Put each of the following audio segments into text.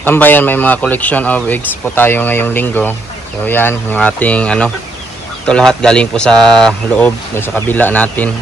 Tambayan, may mga collection of eggs po tayo ngayong linggo. So yan yung ating ito lahat galing po sa loob, sa kabila natin.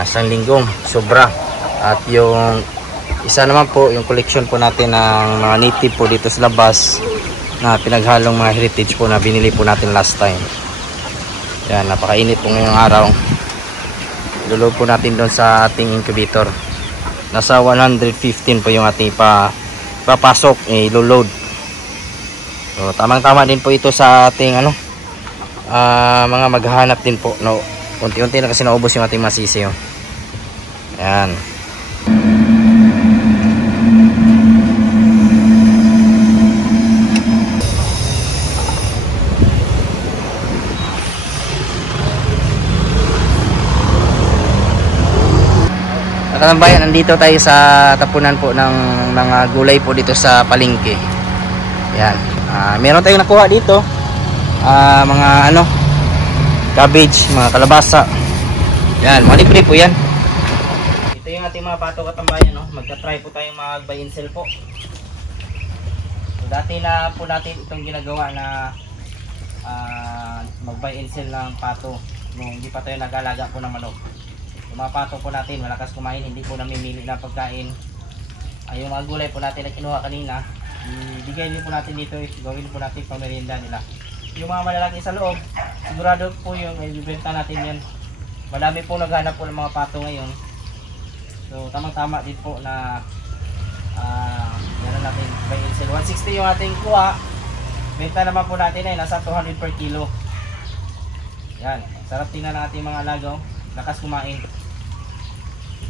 Isang linggong sobra. At yung isa naman po yung collection po natin ng mga native po dito sa labas na pinaghalong mga heritage po na binili po natin last time. Yan, napakainit po ngayong araw. Lulog po natin doon sa ating incubator. Nasa 115 po yung ating papasok, iloload. So tamang-tama din po ito sa ating mga maghahanap din po, no. Unti-unti na kasi naubos yung ating masisi. Ayan. Katambayan, nandito tayo sa tapunan po ng mga gulay po dito sa palengke. Yan. Meron tayong nakuha dito. Mga cabbage, mga kalabasa. Yan, mga libre po yan. Ito yung ating mga pato katambayan, no? Magka-try po tayong mag-buy and sell po. So, dati na po natin itong ginagawa na mag-buy and sell ng pato nung hindi pa tayo nag-alaga po ng manok. Yung mga pato po natin, malakas kumain, hindi po namimili ng pagkain. Yung mga gulay po natin na kinuha kanina, ibigay din po natin dito, gawin po natin pang merienda nila. Yung mga malalaki sa loob, sigurado po yung ibibenta natin yan. Madami po naghanap po ng mga pato ngayon. So tamang-tama din po na meron natin buy and sell. 160 yung ating kuha. Benta naman po natin ay nasa 200 per kilo. Yan, sarap tingnan ng ating mga alagaw, lakas kumain.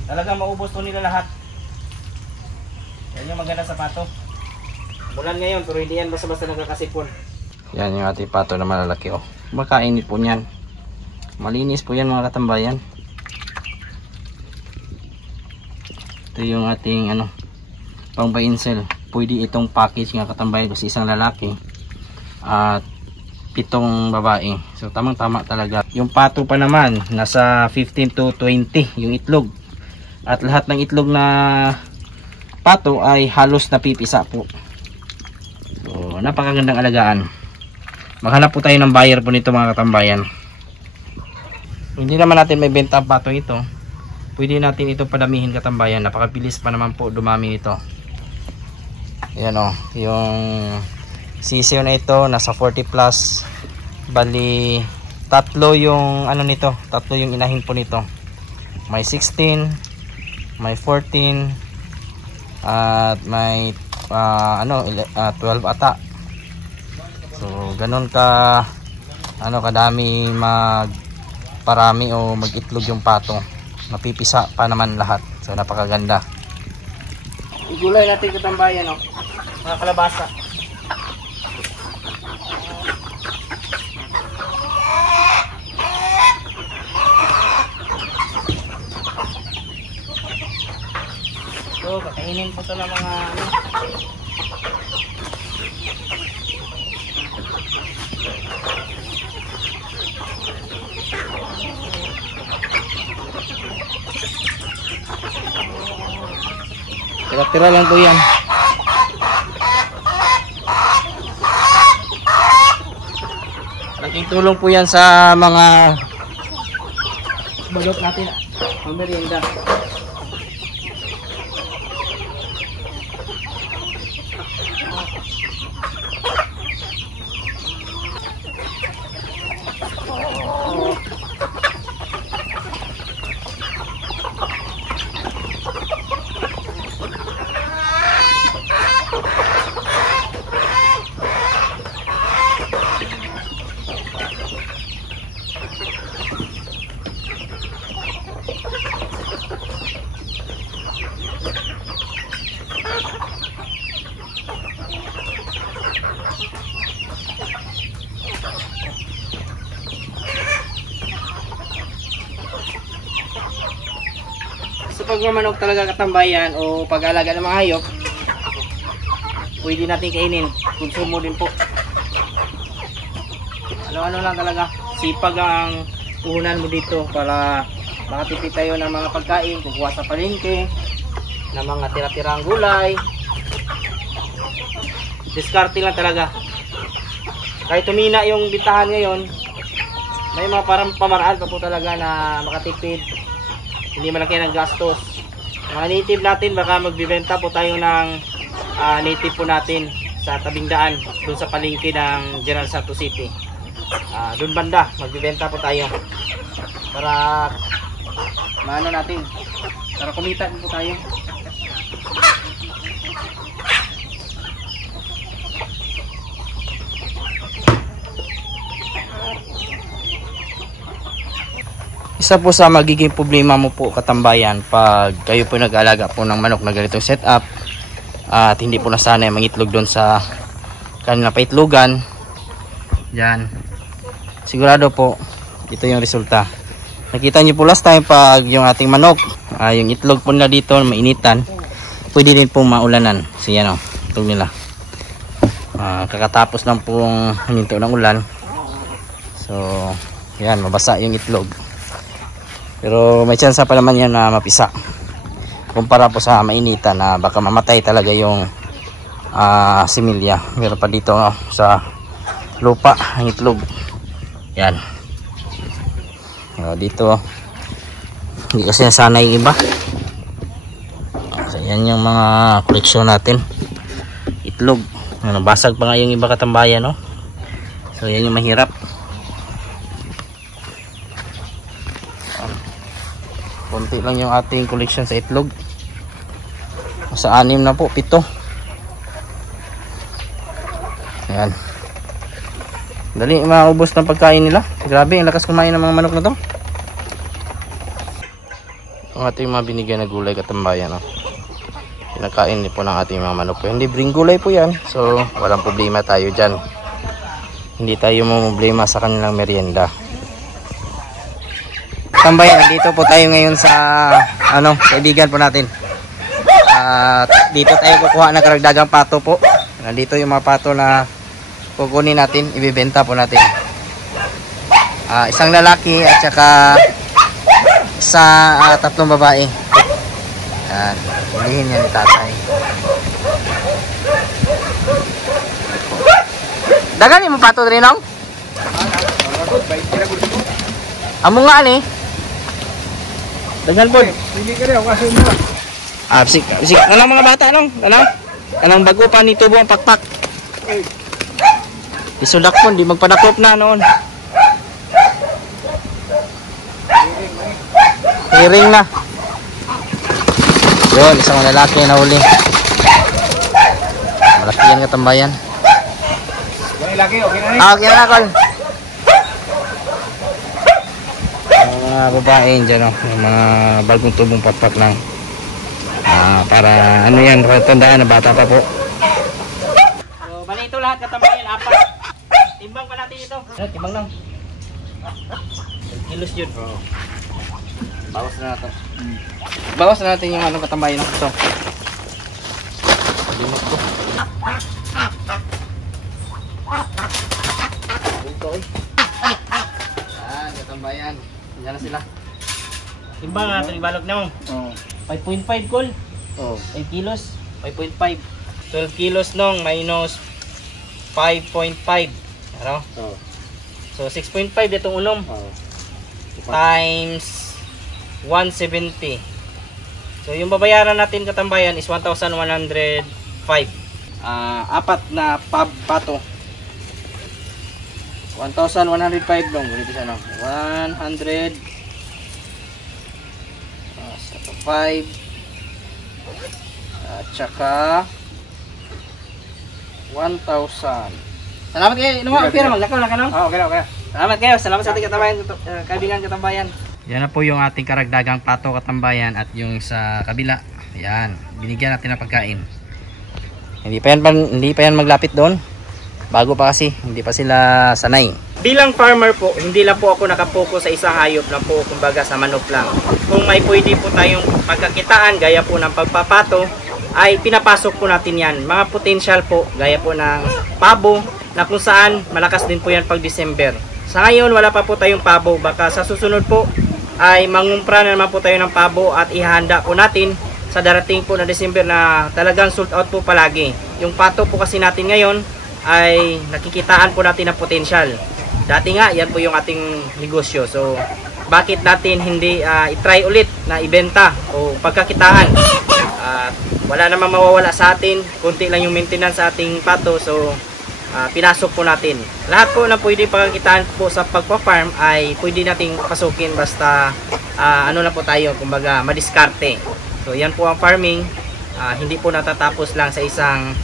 Talagang maubos po nila lahat. Yan yung maganda sa pato. Bulan ngayon pero hindi yan basta-basta nagkakasipon. Yan yung ating pato na malalaki. Makainit po niyan. Malinis po yan mga katambayan. Ito yung ating pang buy and sell. Pwede itong package nga katambayan kasi isang lalaki at 7 babae. So tamang tama talaga. Yung pato pa naman nasa 15 to 20 yung itlog. At lahat ng itlog na pato ay halos napipisa po. So napakagandang alagaan. Maghanap po tayo ng buyer po nito mga katambayan. Hindi naman natin may benta ang pato ito. Pwede natin ito padamihin katambayan. Napakabilis pa naman po dumami nito. Ayan yung sisiyo na ito nasa 40 plus. Bali tatlo yung nito, tatlo yung inahin po nito. May 16, may 14 at may 12 ata. So ganun ka kadami magparami o mag-itlog yung pato. Napipisa pa naman lahat. So napakaganda. Igulay natin katambayan mga kalabasa. So kakainin po ito ng mga tira-tira lang po yan. Laking tulong po yan sa mga balot natin ang merienda. So pag manok talaga katambayan o pag-alaga ng mga hayop, pwede natin kainin. Konsumo din po. Ano-ano lang talaga. Sipag ang uhunan mo dito para makatipid tayo ng mga pagkain, kukuha sa palengke, ng mga tira-tirang gulay. diskarte lang talaga. Kahit tumina yung bintahan ngayon, may mga parang pamaraan pa po talaga na makatipid. Hindi malaki ng gastos. Mga native natin, baka magbibenta po tayo ng native po natin sa tabing daan doon sa palengke ng General Santos City. Doon banda, magbibenta po tayo para maano natin, para kumita din po tayo. Isa po sa magiging problema mo po katambayan pag kayo po nag-aalaga po ng manok na ganitong setup at hindi po nasanay mangitlog doon sa kanilang paitlogan, yan, sigurado po ito yung resulta. Nakita niyo po last time pag yung ating manok, yung itlog po nila dito mainitan, pwede din po maulanan. So yan o, itlog nila. Kakatapos lang pong hininto ng ulan, so yan, mabasa yung itlog. Pero may chance pa naman yan na mapisa. Kumpara po sa mainitan na baka mamatay talaga yung similya. Meron pa dito sa lupa ang itlog. Yan. Dito hindi kasi nasanay yung iba. So yan yung mga koleksyon natin. Itlog. Basag pa nga yung iba katambayan, no? So yan yung mahirap. Konti lang yung ating collection sa itlog. Sa 6 na po, 7. Ayan. Dali maubos ng pagkain nila. Grabe, ang lakas kumain ng mga manok na to. Ang ating mga binigyan na gulay katambayan, no? Pinakain po ng ating mga manok. Hindi bring gulay po yan. So, walang problema tayo dyan. Hindi tayo problema sa kanilang merienda. Tambayan, dito po tayo ngayon sa kaibigan po natin. Dito tayo kukuha ng karagdagang pato po. Nandito yung mga pato na kukunin natin, ibibenta po natin. Isang lalaki at saka sa 3 babae. Yan, hulihin yan ni tatay. Dagan mo pato rin, no? Amo nga ni. Dagan po. Hindi ka rin ako kasi mula. Bisik. Anong mga bata, anong? Anong bago pa ni tubo ang pakpak? Isudak po, di magpadakop na noon. Hiring na. Yun, isang lalaki na huli. Malaki yan katambayan. Yung laki, okay na rin. Okay na, Col. Mga babae dyan, yung mga bagong tubong pakpak lang. Para ano yan, tandaan na bata pa po. So, bali ito lahat katambayan, 4. Timbang pa natin ito. Timbang lang. 10 kilos yun. Bawas na natin. Bawas na natin yung katambayan ng ito. Limot ko. Ito eh. Katambayan. Diyan na sila. Timbang natin ibalog na mo. 5.5 Col. 5 kilos. 5.5. 12 kilos nung minus 5.5. Ano? So 6.5 itong unom. Times 170. So yung babayaran natin katambayan is 1,105. 4 na pato. 1,105 dong. Ulit isa lang. 100 5 at saka 1,000. Salamat kayo. Inuha ang pera. Maglakaw lang ka no? Okay. Salamat kayo. Salamat sa ating katambayan, kaibigan katambayan. Yan na po yung ating karagdagang pato katambayan at yung sa kabila. Yan. Binigyan natin ng pagkain. Hindi pa yan maglapit doon. Bago pa kasi. Hindi pa sila sanay. Bilang farmer po, hindi lang po ako nakapokus sa isang hayop lang po, kumbaga sa manok lang. Kung may pwede po tayong pagkakitaan, gaya po ng pagpapato, ay pinapasok po natin yan. Mga potential po, gaya po ng pabo, na kung saan malakas din po yan pag December. Sa ngayon, wala pa po tayong pabo. Baka sa susunod po, ay mangumpra na naman po tayo ng pabo at ihanda po natin sa darating po na December na talagang sold out po palagi. Yung pato po kasi natin ngayon ay nakikitaan po natin ang potensyal. Dati nga, yan po yung ating negosyo. So, bakit natin hindi i-try ulit na ibenta o pagkakitaan? Wala namang mawawala sa atin. Kunti lang yung maintenance sa ating pato. So, pinasok po natin. Lahat po na pwede pagkakitaan po sa pagpa-farm ay pwede nating pasukin basta ano na po tayo, kumbaga madiskarte. So yan po ang farming, hindi po natatapos lang sa isang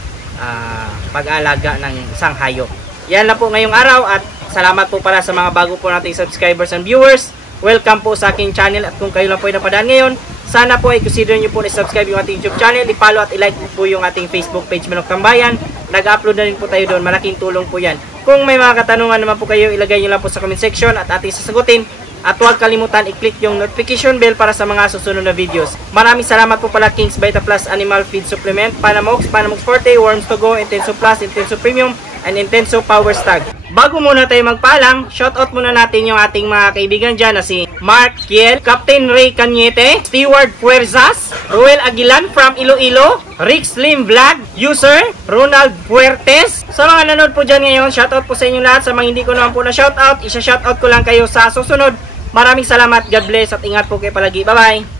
pag-aalaga ng isang hayop. Yan lang po ngayong araw at salamat po pala sa mga bago po nating subscribers and viewers. Welcome po sa aking channel at kung kayo lang po ay napadaan ngayon, sana po ay consider nyo po na subscribe yung ating YouTube channel, i-follow at i-like po yung ating Facebook page Manok Tambayan. Nag-upload na rin po tayo doon, malaking tulong po yan. Kung may mga katanungan naman po kayo, ilagay nyo lang po sa comment section at ating sasagutin. At huwag kalimutan i-click yung notification bell para sa mga susunod na videos. Maraming salamat po pala King's Vita Plus Animal Feed Supplement, Panamox, Panamox Forte, Worms to Go, Intenso Plus, Intenso Premium, and Intenso Power Stag. Bago muna tayo magpaalam, shoutout muna natin yung ating mga kaibigan dyan na si Mark Kiel, Captain Ray Cañete, Steward Fuerzas, Ruel Aguilan from Iloilo, Rick Slim Vlog, User, Ronald Fuertes. Sa mga nanood po dyan ngayon, shoutout po sa inyo lahat. Sa mga hindi ko naman po na shoutout, isa-shoutout ko lang kayo sa susunod. Maraming salamat, God bless at ingat po kayo palagi. Bye-bye!